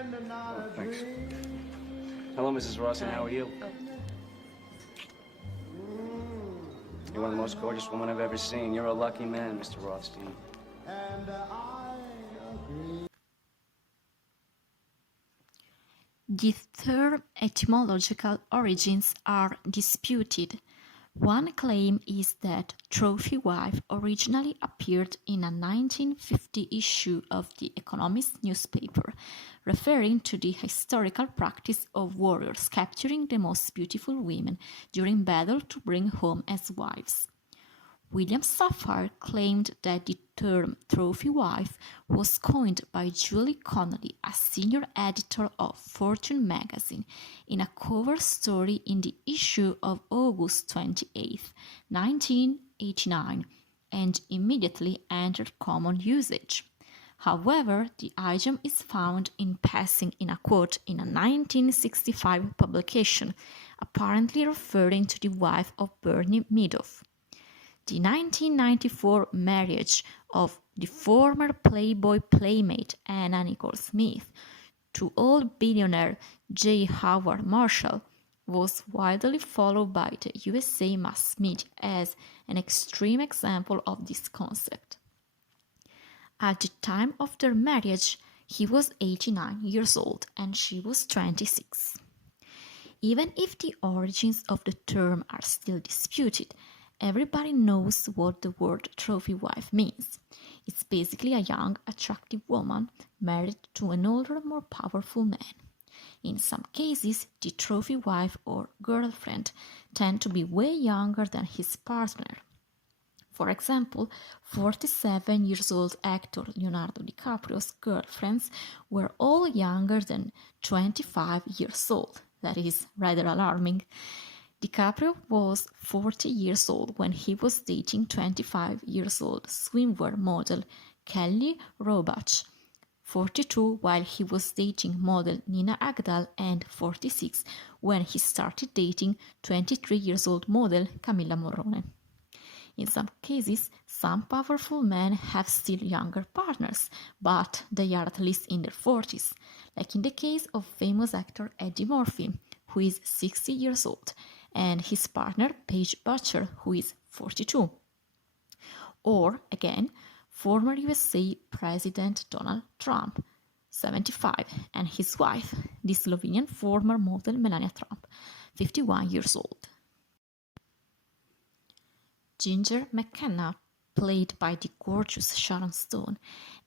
Oh, thanks. Hello, Mrs. Ross, and how are you? You're one of the most gorgeous women I've ever seen. You're a lucky man, Mr. Rothstein. The term etymological origins are disputed. One claim is that trophy wife originally appeared in a 1950 issue of The Economist newspaper, referring to the historical practice of warriors capturing the most beautiful women during battle to bring home as wives. William Safire claimed that the term trophy wife was coined by Julie Connolly, a senior editor of Fortune magazine, in a cover story in the issue of August 28, 1989, and immediately entered common usage. However, the idiom is found in passing in a quote in a 1965 publication, apparently referring to the wife of Bernie Madoff. The 1994 marriage of the former Playboy playmate Anna Nicole Smith to old billionaire J. Howard Marshall was widely followed by the USA mass media as an extreme example of this concept. At the time of their marriage, he was 89 years old and she was 26. Even if the origins of the term are still disputed, everybody knows what the word trophy wife means. It's basically a young, attractive woman married to an older, more powerful man. In some cases, the trophy wife or girlfriend tend to be way younger than his partner. For example, 47 years old actor Leonardo DiCaprio's girlfriends were all younger than 25 years old. That is rather alarming. DiCaprio was 40 years old when he was dating 25 years old swimwear model Kelly Robach, 42 while he was dating model Nina Agdal, and 46 when he started dating 23 years old model Camilla Morrone. In some cases, some powerful men have still younger partners, but they are at least in their 40s, like in the case of famous actor Eddie Murphy, who is 60 years old, and his partner Paige Butcher, who is 42. Or, again, former USA President Donald Trump, 75, and his wife, the Slovenian former model Melania Trump, 51 years old. Ginger McKenna, played by the gorgeous Sharon Stone,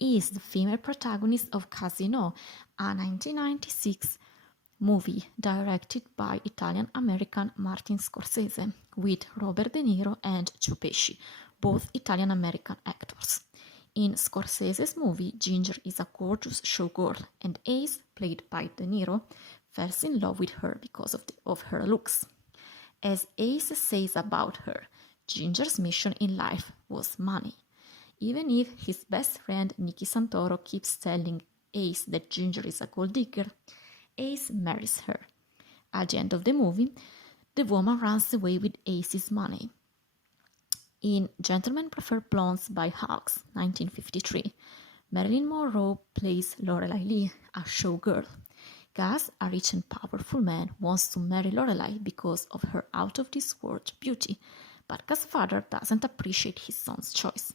is the female protagonist of Casino, a 1996 movie directed by Italian-American Martin Scorsese, with Robert De Niro and Joe Pesci, both Italian-American actors. In Scorsese's movie, Ginger is a gorgeous showgirl, and Ace, played by De Niro, falls in love with her because of her looks. As Ace says about her, Ginger's mission in life was money. Even if his best friend Nicky Santoro keeps telling Ace that Ginger is a gold digger, Ace marries her. At the end of the movie, the woman runs away with Ace's money. In Gentlemen Prefer Blondes by Hawks, 1953, Marilyn Monroe plays Lorelei Lee, a showgirl. Gus, a rich and powerful man, wants to marry Lorelei because of her out-of-this-world beauty, but Gus' father doesn't appreciate his son's choice.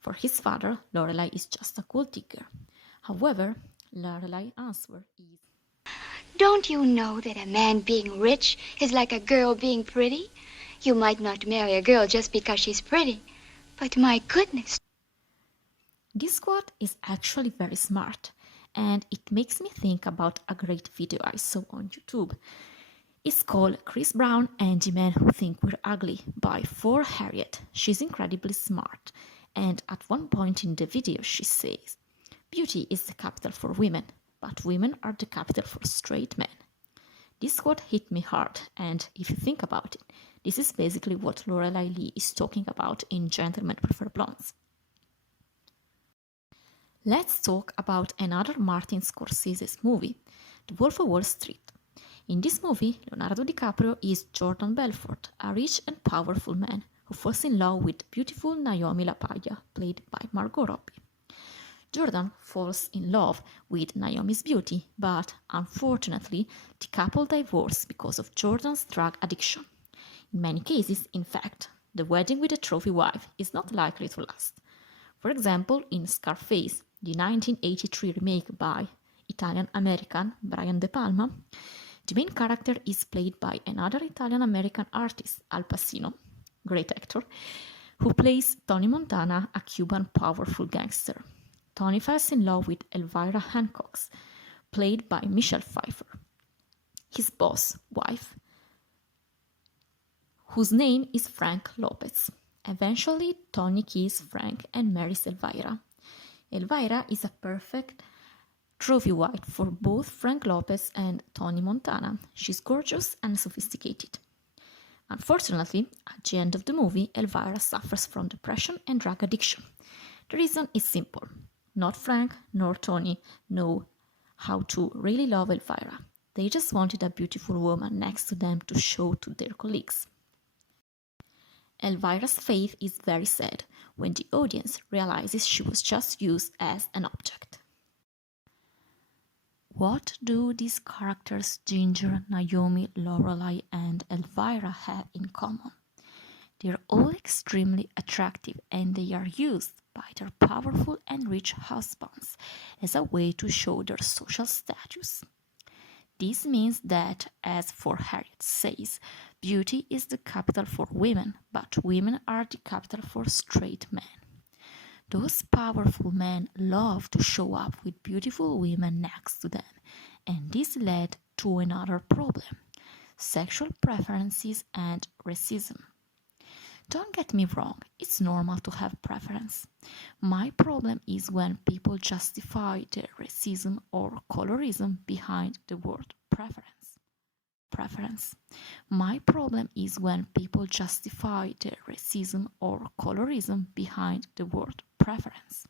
For his father, Lorelei is just a gold digger. However, Lorelei's answer is, "Don't you know that a man being rich is like a girl being pretty? You might not marry a girl just because she's pretty, but my goodness." This quote is actually very smart, and it makes me think about a great video I saw on YouTube. It's called Chris Brown and the Men Who Think We're Ugly by For Harriet. She's incredibly smart, and at one point in the video she says, "Beauty is the capital for women, but women are the capital for straight men." This quote hit me hard, and if you think about it, this is basically what Lorelei Lee is talking about in Gentlemen Prefer Blondes. Let's talk about another Martin Scorsese's movie, The Wolf of Wall Street. In this movie, Leonardo DiCaprio is Jordan Belfort, a rich and powerful man who falls in love with beautiful Naomi LaPaglia, played by Margot Robbie. Jordan falls in love with Naomi's beauty, but unfortunately, the couple divorce because of Jordan's drug addiction. In many cases, in fact, the wedding with a trophy wife is not likely to last. For example, in Scarface, the 1983 remake by Italian-American Brian De Palma, the main character is played by another Italian-American artist, Al Pacino, great actor, who plays Tony Montana, a Cuban powerful gangster. Tony falls in love with Elvira Hancock, played by Michelle Pfeiffer, his boss wife, whose name is Frank Lopez. Eventually, Tony kills Frank and marries Elvira. Elvira is a perfect trophy wife for both Frank Lopez and Tony Montana. She's gorgeous and sophisticated. Unfortunately, at the end of the movie, Elvira suffers from depression and drug addiction. The reason is simple. Not Frank nor Tony know how to really love Elvira. They just wanted a beautiful woman next to them to show to their colleagues. Elvira's fate is very sad when the audience realizes she was just used as an object. What do these characters Ginger, Naomi, Lorelai, and Elvira have in common? They're all extremely attractive and they are used by their powerful and rich husbands as a way to show their social status. This means that, as for Harriet says, beauty is the capital for women, but women are the capital for straight men. Those powerful men love to show up with beautiful women next to them, and this led to another problem: sexual preferences and racism. Don't get me wrong, it's normal to have preference. My problem is when people justify their racism or colorism behind the word preference. My problem is when people justify their racism or colorism behind the word preference.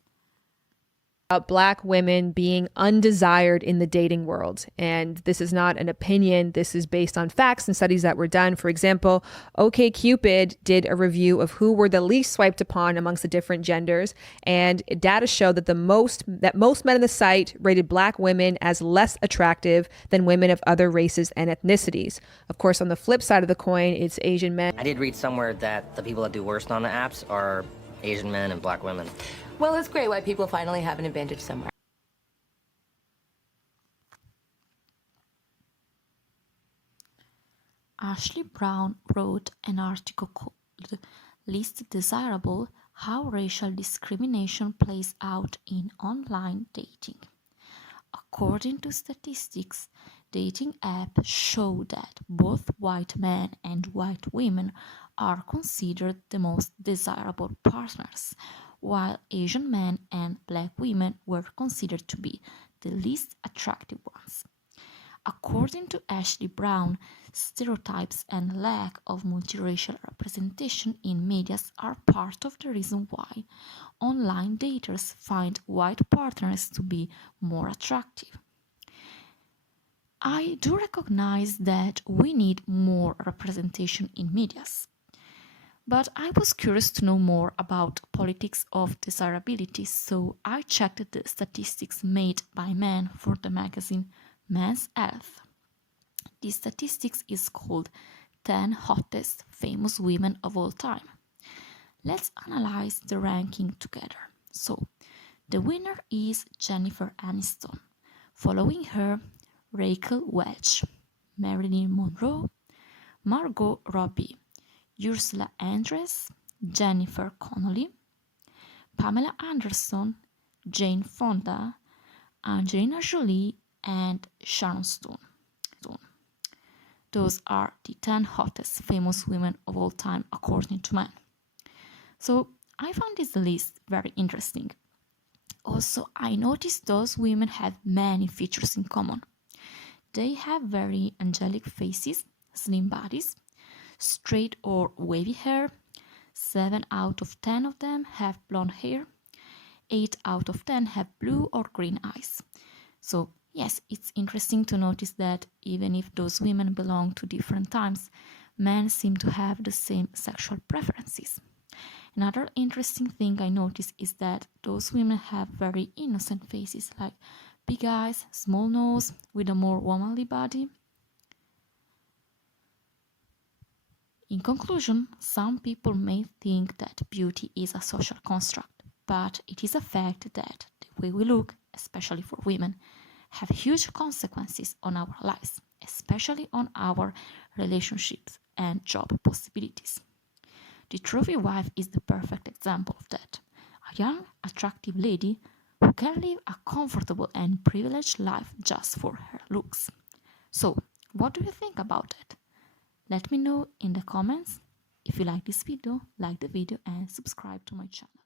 Black women being undesired in the dating world. And this is not an opinion. This is based on facts and studies that were done. For example, OkCupid did a review of who were the least swiped upon amongst the different genders. And data show that most men on the site rated Black women as less attractive than women of other races and ethnicities. Of course, on the flip side of the coin, it's Asian men. I did read somewhere that the people that do worst on the apps are Asian men and Black women. Well, it's great. White people finally have an advantage somewhere. Ashley Brown wrote an article called Least Desirable: How Racial Discrimination Plays Out in Online Dating. According to statistics, dating apps show that both white men and white women are considered the most desirable partners, while Asian men and Black women were considered to be the least attractive ones. According to Ashley Brown, stereotypes and lack of multiracial representation in media are part of the reason why online daters find white partners to be more attractive. I do recognize that we need more representation in media, but I was curious to know more about politics of desirability, so I checked the statistics made by men for the magazine Men's Health. This statistics is called 10 Hottest Famous Women of All Time. Let's analyze the ranking together. So, the winner is Jennifer Aniston. Following her, Raquel Welch, Marilyn Monroe, Margot Robbie, Ursula Andress, Jennifer Connelly, Pamela Anderson, Jane Fonda, Angelina Jolie, and Sharon Stone. Those are the 10 hottest famous women of all time according to men. So I found this list very interesting. Also, I noticed those women have many features in common. They have very angelic faces, slim bodies, straight or wavy hair. 7 out of 10 of them have blonde hair. 8 out of 10 have blue or green eyes. So yes, it's interesting to notice that even if those women belong to different times, men seem to have the same sexual preferences. Another interesting thing I noticed is that those women have very innocent faces, like big eyes, small nose, with a more womanly body. In conclusion, some people may think that beauty is a social construct, but it is a fact that the way we look, especially for women, have huge consequences on our lives, especially on our relationships and job possibilities. The trophy wife is the perfect example of that. A young, attractive lady who can live a comfortable and privileged life just for her looks. So, what do you think about it? Let me know in the comments. If you like this video, like the video and subscribe to my channel.